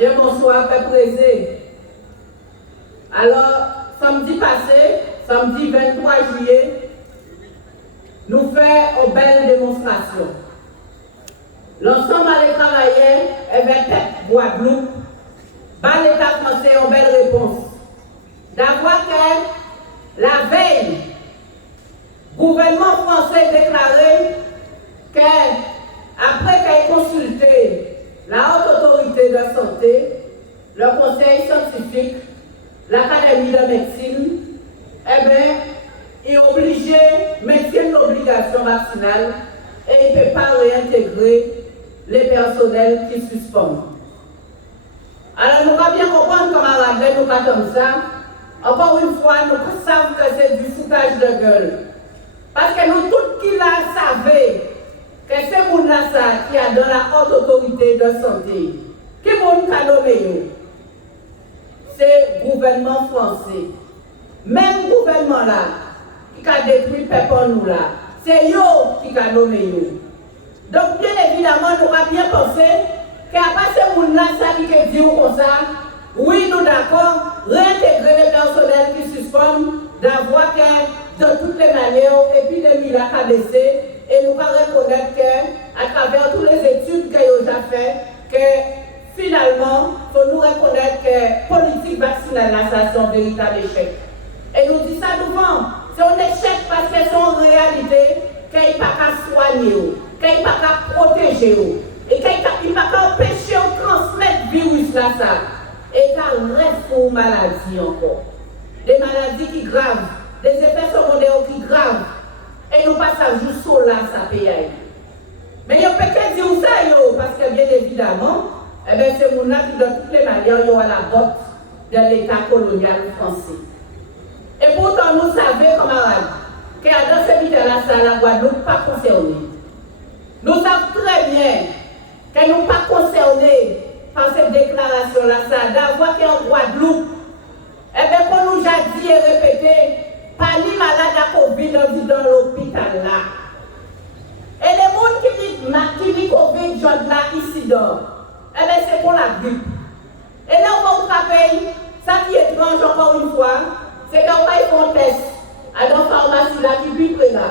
Bien bonsoir, Peuple Aisé. Alors, samedi passé, samedi 23 juillet, nous faisons une belle démonstration. L'ensemble des travailleurs avec Guadeloupe, par l'État français, une belle réponse. D'avoir que la veille, le gouvernement français déclaré qu'après qu'il ait consulté la haute autorité de santé, le conseil scientifique, l'Académie de médecine, eh bien, il est obligé de maintenir l'obligation vaccinale et il ne peut pas réintégrer les personnels qui suspendent. Alors, nous avons bien comprendre, camarades, nous pas comme ça. Encore une fois, nous savons que c'est du foutage de gueule. Parce que nous tous qui la savons que c'est monde là qui a dans la haute autorité de santé. Qui monde qui a nommé? C'est le gouvernement français. Même gouvernement là, qui a détruit le peuple nous là, c'est eux qui a nommé. Donc bien évidemment, nous avons bien pensé qu'après ce monde là qui dit comme ça, oui nous d'accord, réintégrer les personnels qui suspendent, d'avoir que de toutes les manières, l'épidémie a baissé. Et nous allons reconnaître qu'à travers toutes les études que nous avons faites, que finalement, il faut nous reconnaître que la politique vaccinale, c'est un véritable échec. Et nous disons ça souvent, c'est un échec parce que c'est une réalité qu'il n'y a pas qu'à soigner, qu'il n'y a pas qu'à protéger, et qu'il n'y a pas qu'à empêcher de transmettre le virus là, ça. Et qu'il reste pour maladies encore. Des maladies qui graves, des effets secondaires qui graves. Et nous passons juste sur là, ça paye. Mais il y a peut-être dire ça, parce que bien évidemment, eh bien, c'est mon qui de toutes les manières, il y a la botte de l'État colonial français. Et pourtant, nous savons, camarades, que dans ce milieu-là, la Guadeloupe n'est pas concernée. Nous savons très bien que nous ne sommes pas concernés par cette déclaration-là, d'avoir qu'en Guadeloupe, eh bien, qu'on nous a dit et répété, pas ni malade à Covid dans l'hôpital là. Et les gens qui disent Covid là ici dehors, eh bien c'est pour la grippe. Et là on va vous rappeler, ça qui est étrange encore une fois, c'est qu'on va faire un test à la pharmacie là qui vit là.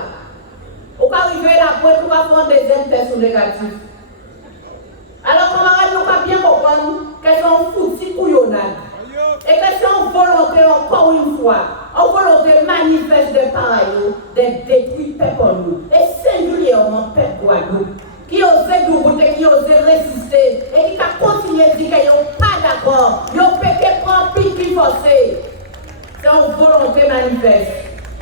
On va arriver là pour faire un deuxième test négatif. Alors camarades, nous va bien comprendre que c'est un foutu couillonnade. Et que c'est une volonté encore une fois. En volonté manifeste de pareil, de détruire peuple et singulièrement peuple Guadeloupe, qui osait douter, qui osait résister et qui a continué à dire qu'ils n'ont pas d'accord, ils ont pété prendre pique forcé. C'est une volonté manifeste.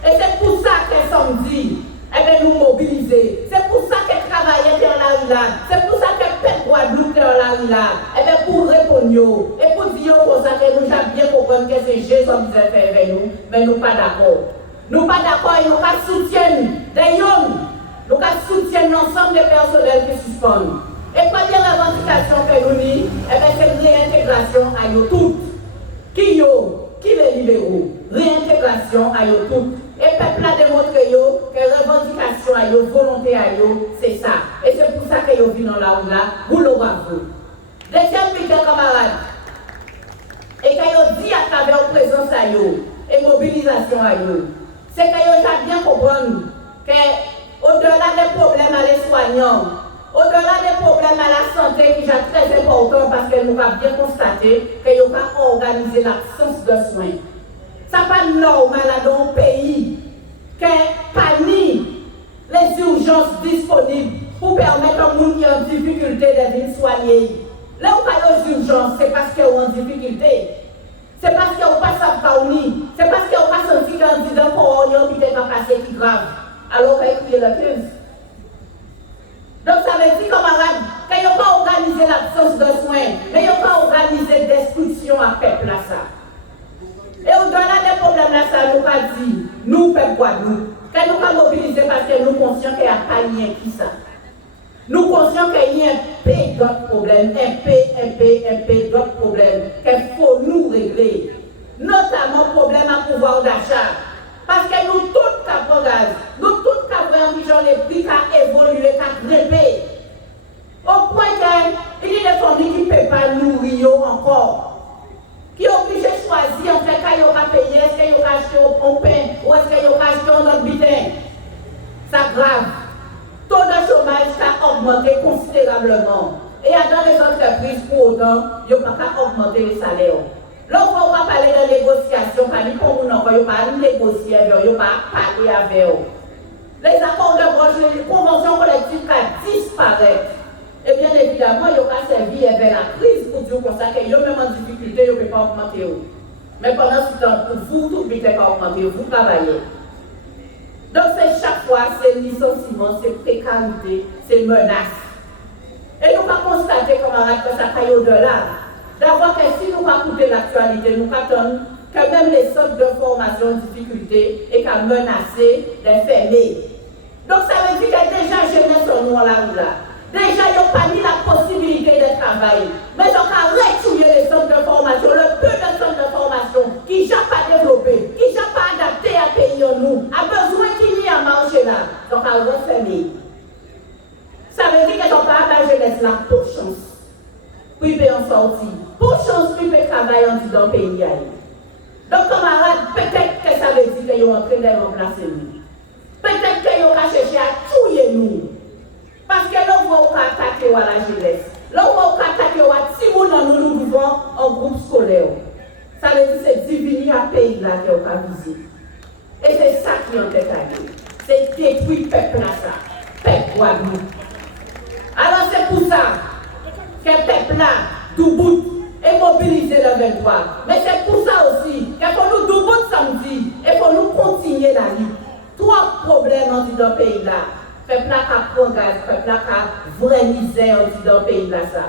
Et c'est pour ça que samedi, eh bien, nous mobiliser. C'est pour ça que travailler dans la rue là. C'est pour ça que peuple Guadeloupe dans la rue là. Et bien, pour répondre et pour dire comme ça que nous avons bien compris que c'est Jésus qui a fait avec nous, mais nous pas d'accord. Nous pas d'accord et nous pas soutiennent des hommes. Nous pas soutiennent l'ensemble des personnels qui suspendent. Et première revendication que nous disons, eh bien, c'est une réintégration à eux toutes. Qui les libéraux? Réintégration à eux toutes. Et le peuple a démontré que la revendication à eux, volonté à eux, c'est ça. Et c'est pour ça qu'ils viennent dans la rue là, vous l'aurez vu. Deuxième piquet, camarades, et qu'ils dit à travers la présence à eux, et mobilisation à eux, c'est qu'ils ont bien comprendre qu'au-delà des problèmes à les soignants, au-delà des problèmes à la santé qui est très important parce que nous avons bien constaté qu'ils n'ont pas organisé l'absence de soins. Ça n'est pas normal dans un pays que parmi les urgences disponibles pour permettre à gens qui ont en difficulté de venir soigner. Là où il y a des urgences, c'est parce qu'ils ont en difficulté. C'est parce qu'ils n'ont pas sa famille. C'est parce qu'ils n'ont pas senti qu'un candidat pour un qui n'est pas passé qui grave. Alors, il y a le 15. Donc, ça veut dire, camarades, qu'ils n'ont pas organisé l'absence de soins, mais ils n'ont pas organisé destruction à peuple à ça. Et au-delà des problèmes là, ça nous a dit, nous, peuple Guadeloupe, que nous avons mobilisé parce que nous sommes conscients qu'il n'y a pas rien qui ça. Nous sommes conscients qu'il y a un peu d'autres problèmes, un peu d'autres problèmes qu'il faut nous régler. Notamment problème à pouvoir d'achat. Parce que nous tous avons gaz, nous tous avons les prix qui ont évolué, qui ont grimpé. Au point qu'il y a des familles qui ne peuvent pas nourrir encore. grave. Le taux de chômage a augmenté considérablement. Et dans les entreprises, pour autant, il n'y a pas augmenter les salaires. Là, on va parler de négociation, pas ni pour nous, on ne va pas négocier avec eux, on ne va pas parler avec eux. Les accords de branche, les conventions collectives qui disparaissent. Et bien évidemment, il n'y a pas servi vers la crise pour dire comme ça qu'il y a même en difficulté, il ne peut pas augmenter. Mais pendant ce temps, pour vous, tout ne peut pas augmenter, vous travaillez. Donc, c'est chaque fois, c'est licenciement, c'est précarité, c'est menace. Et nous avons constaté, camarades, que ça caille au-delà. D'abord, que si nous avons écouté l'actualité, nous attendons que même les centres de formation en difficulté et qu'à menacer de fermer. Donc, ça veut dire que déjà, jeunesse sont nous en la rue là. Déjà, ils n'ont pas ni la possibilité de travailler. Mais on a retrouvé les centres de formation, le peu de centres de formation qui n'ont pas développé, qui n'ont pas adapté à pays en nous, a besoin qu'il y ait un marché là. Donc, on a refermé. Ça veut dire que n'ont pas la jeunesse là pour chance. Pour y en sortir. Pour chance, pour y travailler dans le pays. Donc, camarades, peut-être que ça veut dire qu'ils ont en train de remplacer nous. Peut-être qu'ils ont cherché à tuer nous. Parce que là, on va attaquer à la jeunesse. Là, on va attaquer à Timoun dans nous devons en groupe scolaire. Ça veut dire que c'est diviner un pays là qui a visé. Et c'est ça qui est en tête à nous. C'est détruire le peuple là, ça. Peuple Guadeloupe. Alors c'est pour ça que le peuple là, tout bout, est mobilisé le 23. Mais c'est pour ça aussi qu'il faut nous tout bout samedi et pour nous continuer la vie. Trois problèmes dans le pays là. Le peuple là qui prend gaz, le peuple là qui vraie misère dans le pays là. Ça.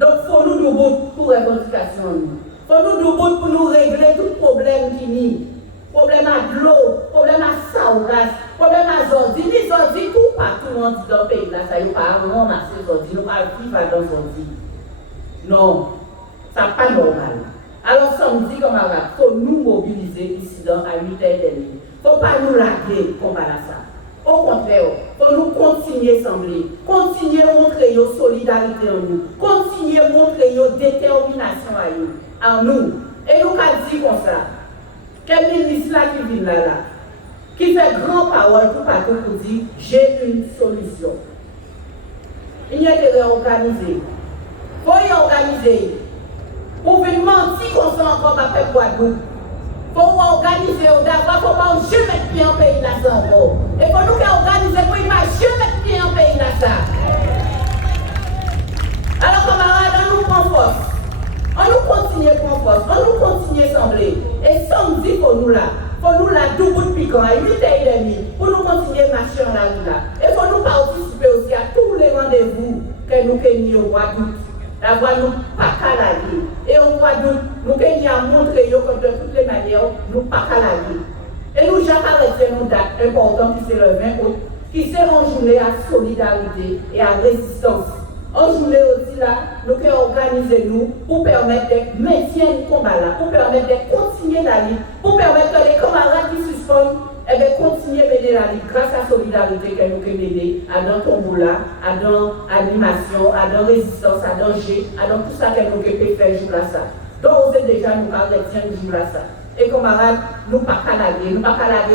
Donc il faut nous tout bout pour la revendication. Il faut nous tout bout pour nous régler tout problème qui n'y. Problème à de l'eau, problème à saugas, problème à zordi. Les zordi, tout partout dans le pays là, ça y est pas ramasser zordi, nous pas vivre dans zordi. Non, ça n'est pas normal. Alors samedi, comme il faut nous mobiliser ici à 8h30. Il ne faut pas nous laguer comme ça. Au contraire, il faut nous continuer à sembler, continuer à montrer notre solidarité en nous, continuer à montrer notre détermination en nous. Et nous avons dit comme ça. Quel ministre là qui vient là, qui fait grand parole tout partout pour dire j'ai une solution. Il y a des réorganiser. Il faut y organiser. Pour venir mentir comme ça encore à faire Guadeloupe. Il faut organiser. D'abord, il ne faut pas jamais mettre pied en pays là ça encore. Et pour nous organiser pour ne pas jamais mettre pied en pays là ça. Alors camarades, on nous prend force. On nous continue à prendre force, on nous continue à sembler. Et samedi, pour nous là, tout bout de piquant, à 8h30, pour nous continuer à marcher en la rue là. Et pour nous participer aussi à tous les rendez-vous que nous gagnons au mois d'août. La voie nous pas qu'à la vie. Et au mois d'août, nous gagnons à montrer que de toutes les manières, nous pas qu'à la vie. Et nous jamais arrêté une date importante qui c'est le 20 août, qui c'est en journée à solidarité et à résistance. En journée aussi là, nous pouvons organiser nous pour permettre de maintenir le combat là, pour permettre de continuer la lutte, pour permettre que les camarades qui suspendent, eh bien, continuer à mener la lutte grâce à la solidarité que nous pouvons mener à dans tombola, à dans animation, à dans résistance, à danger, à dans tout ça que nous pouvons faire jour là ça. Donc, on sait déjà nous pas retirer jour là ça. Et camarades, nous pas calader,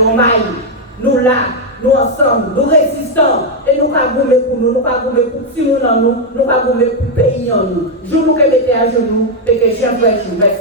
on maille, nous là. Nous ensemble, nous résistons et nous pas gommer pour nous, nous pas gommer pour petit monde en nous, nous pas gommer pour pays en nous. Je nous que mettez à genoux et que j'aimerais jouer.